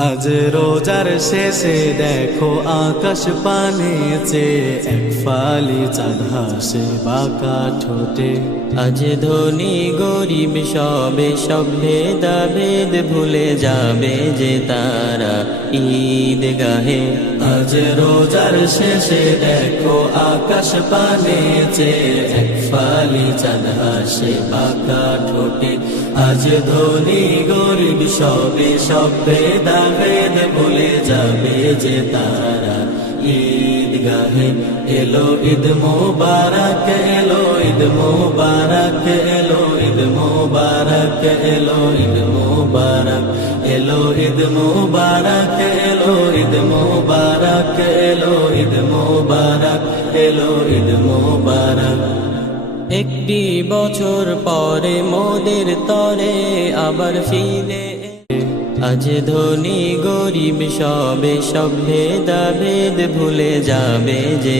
আজ রোজার শেষে দেখো আকাশ পানে চেয়ে এক ফালি চাঁদ হাসে বাঁকা ঠোঁটে। আজ ধনী গরিব সবে সব ভেদাভেদ ভুলে যাবে যে তারা ঈদ গাহে। আজ রোজার শেষে দেখো আকাশ পানে চেয়ে এক ফালি চাঁদ হাসে বাঁকা ঠোঁটে। আজ ধনী গরিব সবে সব ভেদাভেদ ভুলে যাবে যে তারা ঈদ গাহে। এলো ঈদ মোবারক, এলো ঈদ মোবারক, এলো ঈদ মোবারক, এলো ঈদ মোবারক, এলো ঈদ মোবারক, এলো ঈদ মোবারক, এলো ঈদ মোবারক, এলো ঈদ মোবারক। একটি বছর পরে মোদের তরে আবার ফিরে। আজ ধনী গরিব সবে সব ভেদাভেদ ভুলে যাবে যে